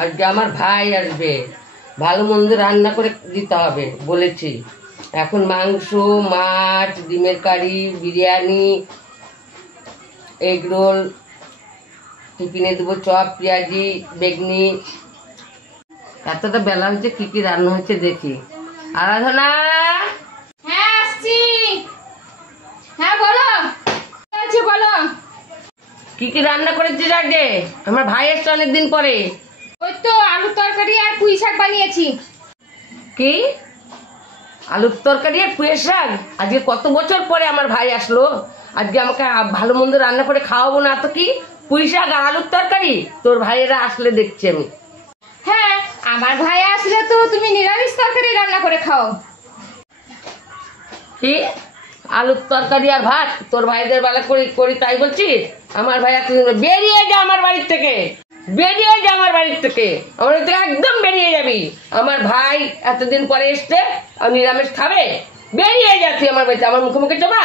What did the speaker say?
আজকে আমার ভাই আসবে, ভালো মন্দ রান্না করে দিতে হবে বলেছি। এখন মাংস, মাছ, ডিমের কারি, বিরিয়ানি, এগ রোল, টিফিনে দেবো চপ, পেঁয়াজি, বেগনি। এতটা বেলা হচ্ছে, কি কি রান্না হচ্ছে দেখি। আরাধনা, হ্যাঁ আসছি। হ্যাঁ বলো, আছে বলো। কি কি রান্না করেছিস আজকে? আমার ভাই এসছে অনেকদিন পরে। ওই তো আলুর তরকারি আর পুঁই শাক বানিয়েছি। কি? আলুর তরকারি আর পুঁই শাক? আজকে কত বছর পরে আমার ভাই আসলো, আজকে আমাকে ভালো মন্দ রান্না করে খাওয়াবো না তো কি? পুঁই শাক আর আলুর তরকারি? তোর ভাইয়েরা আসলে দেখছি আমি। হ্যাঁ, আমার ভাই আসলে তো তুমি নিরামিষ তরকারি রান্না করে খাও। কি? আলুর তরকারি আর ভাত তোর ভাইদের বেলা করি করি তাই বলছিস? আমার ভাই বেরিয়ে যা আমার বাড়ির থেকে, বেরিয়ে যা আমার বাড়ির থেকে, আমার বাড়ি থেকে একদম বেরিয়ে যাবি। আমার ভাই এতদিন পরে এসছে, নিরামিষ খাবে? বেরিয়ে যা তুই আমার বাড়িতে, আমার মুখে মুখে চাপা।